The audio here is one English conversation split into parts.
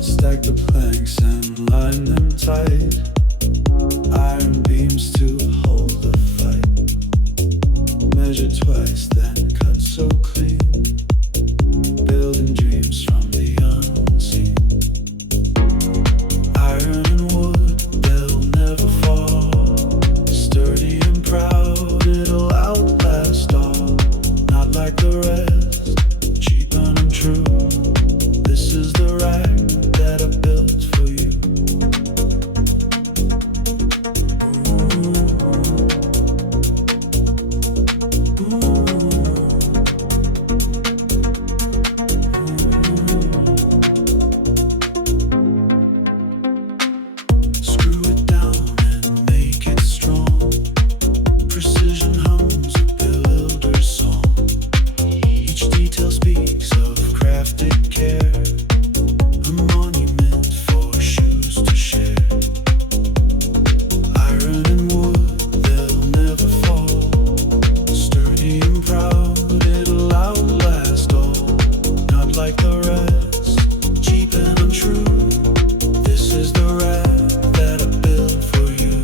Stack the planks and line them tight. Iron beams to hold the fight. Measure twice, then cut so clean. Building dreams from the unseen. Iron and wood, they'll never fall. Sturdy and proud, it'll outlast all. Not like the rest, cheap and untrue. This is the rack that I built for you. Screw it down and make it strong. Precision hums a builder's song. Each detail speaks of crafted care. A monument for shoes to share. Iron and wood, they'll never fall. Sturdy and proud, it'll outlast all. Not like the rest, cheap and untrue. This is the rack that I built for you.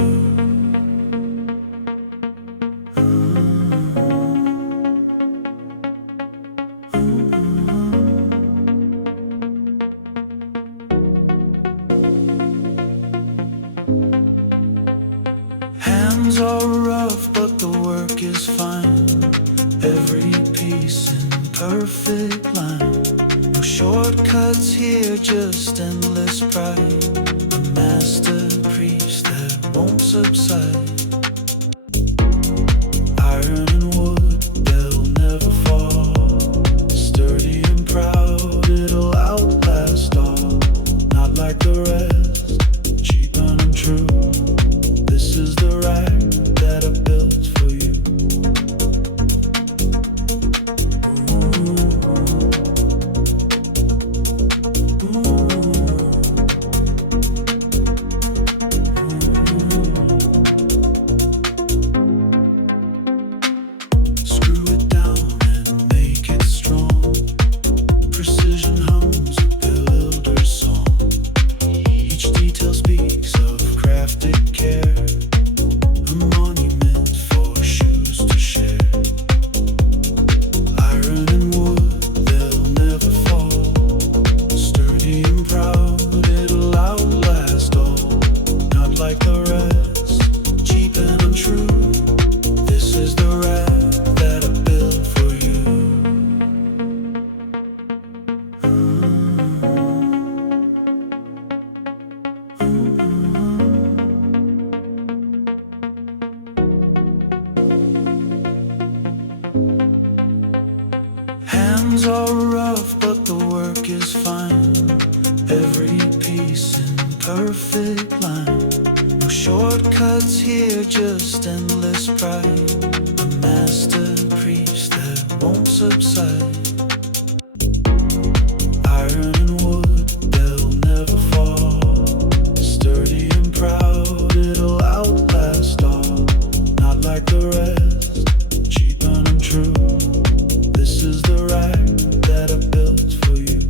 Hands are rough, but the work is fine. Every piece in perfect line. No shortcuts here, just endless pride. A masterpiece that won't subside. Iron and wood, they'll never fall. Sturdy and proud, it'll outlast all. Not like the rest, cheap and untrue. This is the rack that I built for you. Screw it down and make it strong. Precision hums a builder's song. Each detail speaks of crafted care. A monument for shoes to share. Iron and wood, they'll never fall. Sturdy and proud, it'll outlast all. Not like the rest, cheap and untrue. This is the rack that I built for you. Hands are rough, but the work is fine. Every piece in perfect line. No shortcuts here, just endless pride. A masterpiece that won't subside. Iron and wood, they'll never fall. Sturdy and proud, it'll outlast all. Not like the rest, cheap and untrue. This is the rack that I built for you.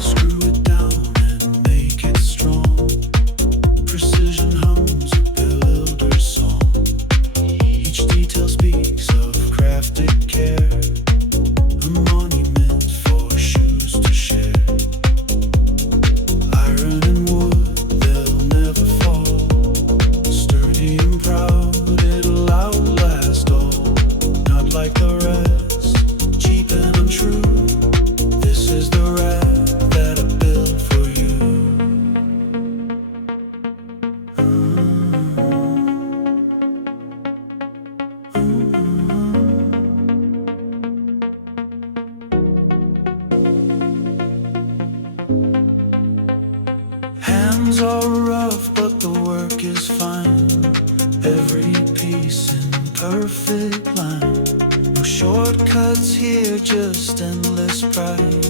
Screw it down and make it strong. Precision hums a builder's song. Each detail speaks of crafted care. A monument for shoes to share. Iron and wood, they'll never fall. Sturdy and proud, it'll outlast all. Not like the rest, cheap and untrue. This is the rack that I built for you. Hands are rough, but the work is fine. Every piece in perfect line. No shortcuts here, just just endless pride.